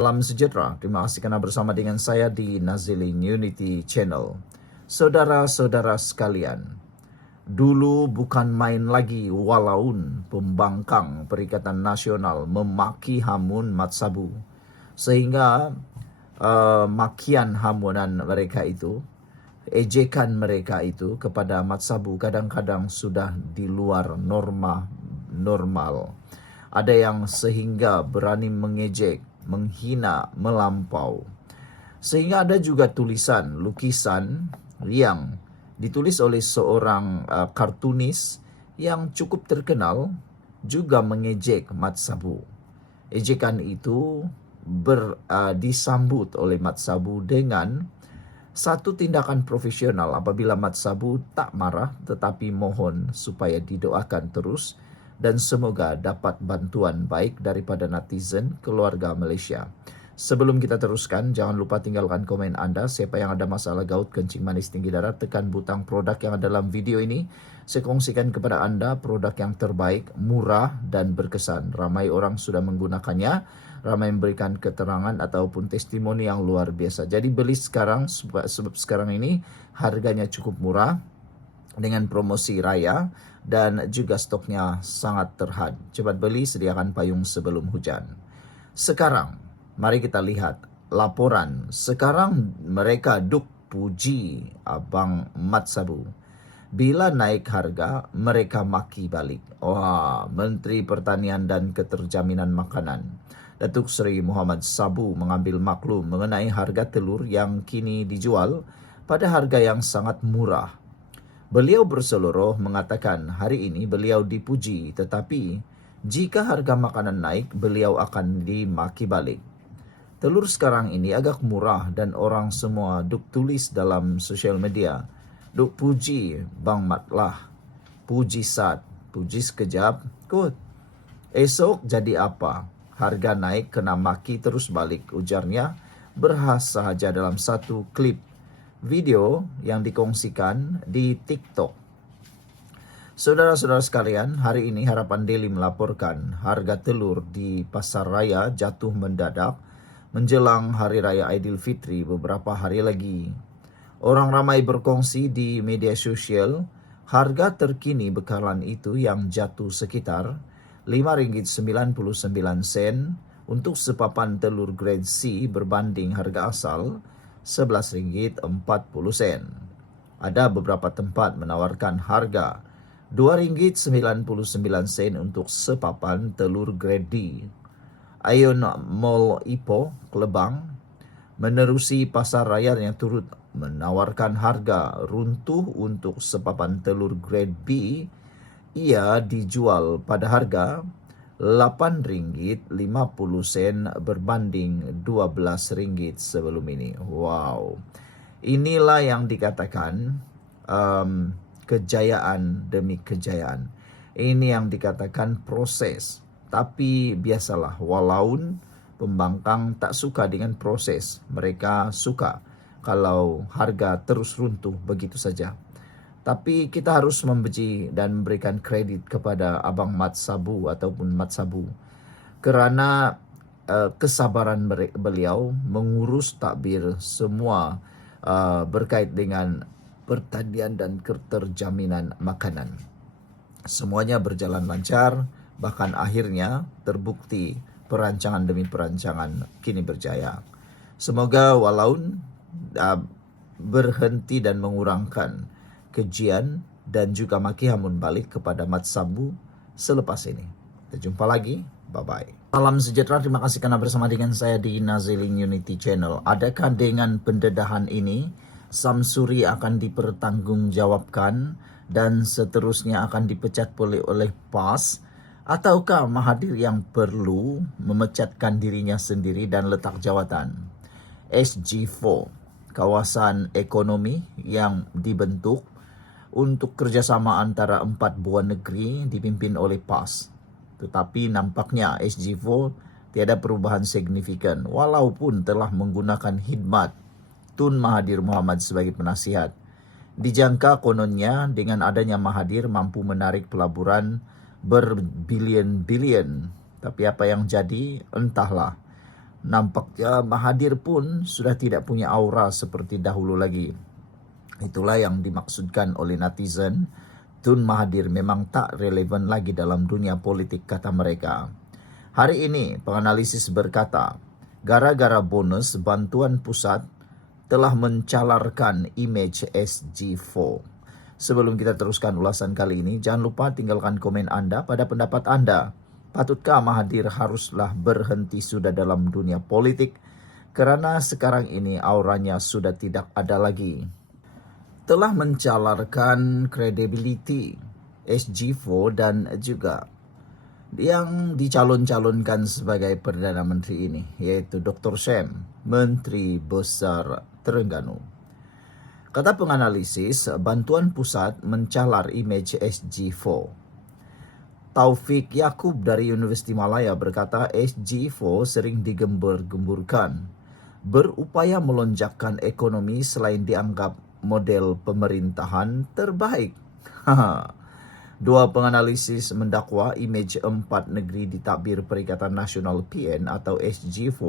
Salam sejahtera, terima kasih kerana bersama dengan saya di Nazilin Unity Channel. Saudara-saudara sekalian, dulu bukan main lagi walaun pembangkang Perikatan Nasional memaki hamun Mat Sabu. Sehingga makian hamunan mereka itu, ejekan mereka itu kepada Mat Sabu kadang-kadang sudah di luar normal. Ada yang sehingga berani mengejek, menghina, melampau. Sehingga ada juga lukisan yang ditulis oleh seorang kartunis yang cukup terkenal juga mengejek Mat Sabu. Ejekan itu disambut oleh Mat Sabu dengan satu tindakan profesional apabila Mat Sabu tak marah, tetapi mohon supaya didoakan terus dan semoga dapat bantuan baik daripada netizen keluarga Malaysia. Sebelum kita teruskan, jangan lupa tinggalkan komen anda. Siapa yang ada masalah gout, kencing manis, tinggi darah, tekan butang produk yang ada dalam video ini. Saya kongsikan kepada anda produk yang terbaik, murah dan berkesan. Ramai orang sudah menggunakannya, ramai memberikan keterangan ataupun testimoni yang luar biasa. Jadi beli sekarang sebab sekarang ini harganya cukup murah dengan promosi raya dan juga stoknya sangat terhad. Cepat beli, sediakan payung sebelum hujan. Sekarang, mari kita lihat laporan. Sekarang mereka duk puji Abang Mat Sabu. Bila naik harga, mereka maki balik. Wah, Menteri Pertanian dan Keterjaminan Makanan Datuk Seri Muhammad Sabu mengambil maklum mengenai harga telur yang kini dijual pada harga yang sangat murah. Beliau berseluruh mengatakan hari ini beliau dipuji, tetapi jika harga makanan naik, beliau akan dimaki balik. Telur sekarang ini agak murah dan orang semua duk tulis dalam sosial media. Duk puji Bang Mat lah. Puji sat, puji sekejap, kot. Esok jadi apa? Harga naik kena maki terus balik, ujarnya berhas sahaja dalam satu klip video yang dikongsikan di TikTok. Saudara-saudara sekalian, hari ini Harapan Daily melaporkan harga telur di pasar raya jatuh mendadak menjelang Hari Raya Aidilfitri beberapa hari lagi. Orang ramai berkongsi di media sosial harga terkini bekalan itu yang jatuh sekitar RM5.99 untuk sepapan telur grade C berbanding harga asal RM11.40. Ada beberapa tempat menawarkan harga RM2.99 untuk sepapan telur grade D. Ion Mall Ipoh, Kelebang, menerusi pasar raya yang turut menawarkan harga runtuh untuk sepapan telur grade B. Ia dijual pada harga RM8.50 berbanding RM12 sebelum ini. Wow. Inilah yang dikatakan kejayaan demi kejayaan. Ini yang dikatakan proses. Tapi biasalah, walaupun pembangkang tak suka dengan proses, mereka suka kalau harga terus runtuh begitu saja. Tapi kita harus membenci dan memberikan kredit kepada Abang Mat Sabu ataupun Mat Sabu kerana kesabaran beliau mengurus takbir semua berkait dengan pertanian dan keterjaminan makanan. Semuanya berjalan lancar, bahkan akhirnya terbukti perancangan demi perancangan kini berjaya. Semoga walaupun berhenti dan mengurangkan kejian dan juga maki hamun balik kepada Mat Sabu selepas ini. Kita jumpa lagi. Bye-bye. Salam sejahtera. Terima kasih kerana bersama dengan saya di Nazilin Unity Channel. Adakah dengan pendedahan ini Samsuri akan dipertanggungjawabkan dan seterusnya akan dipecat oleh PAS? Ataukah Mahathir yang perlu memecatkan dirinya sendiri dan letak jawatan? SG4, kawasan ekonomi yang dibentuk untuk kerjasama antara 4 buah negeri dipimpin oleh PAS. Tetapi nampaknya SG4 tiada perubahan signifikan walaupun telah menggunakan khidmat Tun Mahathir Mohamad sebagai penasihat. Dijangka kononnya dengan adanya Mahathir mampu menarik pelaburan berbilion-bilion. Tapi apa yang jadi entahlah. Nampaknya Mahathir pun sudah tidak punya aura seperti dahulu lagi. Itulah yang dimaksudkan oleh netizen. Tun Mahathir memang tak relevan lagi dalam dunia politik, kata mereka. Hari ini penganalisis berkata, gara-gara bonus bantuan pusat telah mencalarkan image SG4. Sebelum kita teruskan ulasan kali ini, jangan lupa tinggalkan komen Anda pada pendapat Anda. Patutkah Mahathir haruslah berhenti sudah dalam dunia politik? Kerana sekarang ini auranya sudah tidak ada lagi. Telah mencalarkan kredibiliti SG4 dan juga yang dicalon-calonkan sebagai Perdana Menteri ini, yaitu Dr. Sham, Menteri Besar Terengganu. Kata penganalisis, bantuan pusat mencalar image SG4. Taufik Yaakob dari Universiti Malaya berkata SG4 sering digembar-gemburkan, berupaya melonjakkan ekonomi selain dianggap model pemerintahan terbaik. Dua penganalisis mendakwa imej 4 negeri ditakbir Perikatan Nasional PN atau SG4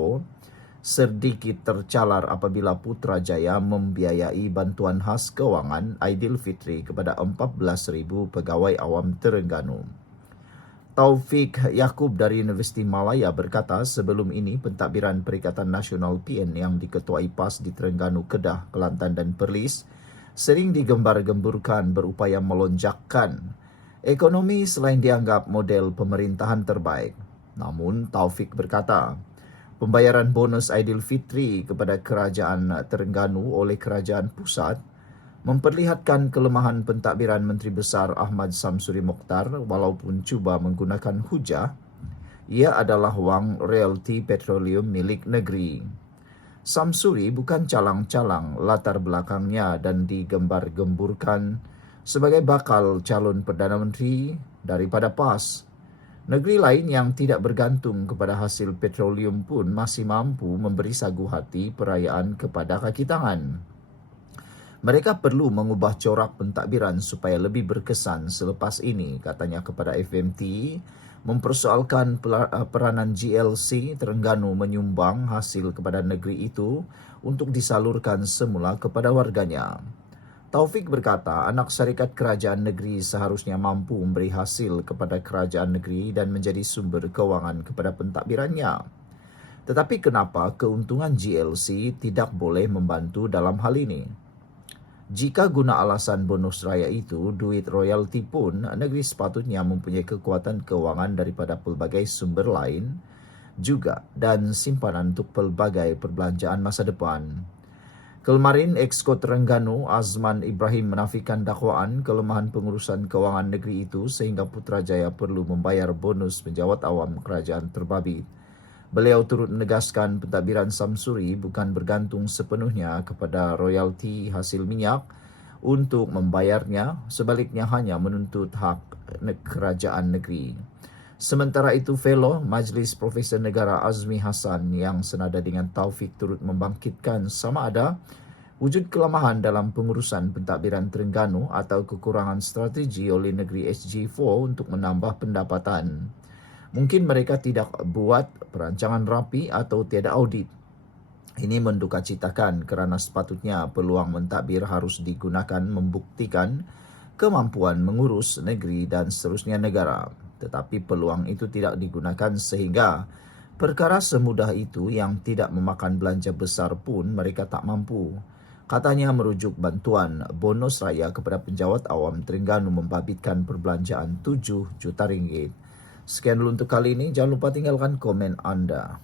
sedikit tercalar apabila Putrajaya membiayai bantuan khas kewangan Aidilfitri kepada 14,000 pegawai awam Terengganu. Taufik Yaakob dari Universiti Malaya berkata sebelum ini pentadbiran Perikatan Nasional PN yang diketuai PAS di Terengganu, Kedah, Kelantan dan Perlis sering digembar-gemburkan berupaya melonjakkan ekonomi selain dianggap model pemerintahan terbaik. Namun Taufik berkata, pembayaran bonus Aidilfitri kepada Kerajaan Terengganu oleh Kerajaan Pusat memperlihatkan kelemahan pentadbiran Menteri Besar Ahmad Samsuri Mokhtar walaupun cuba menggunakan hujah ia adalah wang royalti petroleum milik negeri. Samsuri bukan calang-calang latar belakangnya dan digembar-gemburkan sebagai bakal calon Perdana Menteri daripada PAS. Negeri lain yang tidak bergantung kepada hasil petroleum pun masih mampu memberi sagu hati perayaan kepada kaki tangan. Mereka perlu mengubah corak pentadbiran supaya lebih berkesan selepas ini, katanya kepada FMT, mempersoalkan peranan GLC Terengganu menyumbang hasil kepada negeri itu untuk disalurkan semula kepada warganya. Taufik berkata, anak syarikat kerajaan negeri seharusnya mampu memberi hasil kepada kerajaan negeri dan menjadi sumber kewangan kepada pentadbirannya. Tetapi kenapa keuntungan GLC tidak boleh membantu dalam hal ini? Jika guna alasan bonus raya itu, duit royalti pun negeri sepatutnya mempunyai kekuatan kewangan daripada pelbagai sumber lain juga dan simpanan untuk pelbagai perbelanjaan masa depan. Kemarin, Exco Terengganu Azman Ibrahim menafikan dakwaan kelemahan pengurusan kewangan negeri itu sehingga Putrajaya perlu membayar bonus penjawat awam kerajaan terbabit. Beliau turut menegaskan pentadbiran Samsuri bukan bergantung sepenuhnya kepada royalti hasil minyak untuk membayarnya, sebaliknya hanya menuntut hak kerajaan negeri. Sementara itu, Fellow Majlis Profesor Negara Azmi Hassan yang senada dengan Taufik turut membangkitkan sama ada wujud kelemahan dalam pengurusan pentadbiran Terengganu atau kekurangan strategi oleh negeri SG4 untuk menambah pendapatan. Mungkin mereka tidak buat perancangan rapi atau tiada audit. Ini mendukacitakan kerana sepatutnya peluang mentadbir harus digunakan membuktikan kemampuan mengurus negeri dan seterusnya negara. Tetapi peluang itu tidak digunakan sehingga perkara semudah itu yang tidak memakan belanja besar pun mereka tak mampu. Katanya merujuk bantuan bonus raya kepada penjawat awam Terengganu membabitkan perbelanjaan 7 juta ringgit. Sekian dulu untuk kali ini. Jangan lupa tinggalkan komen Anda.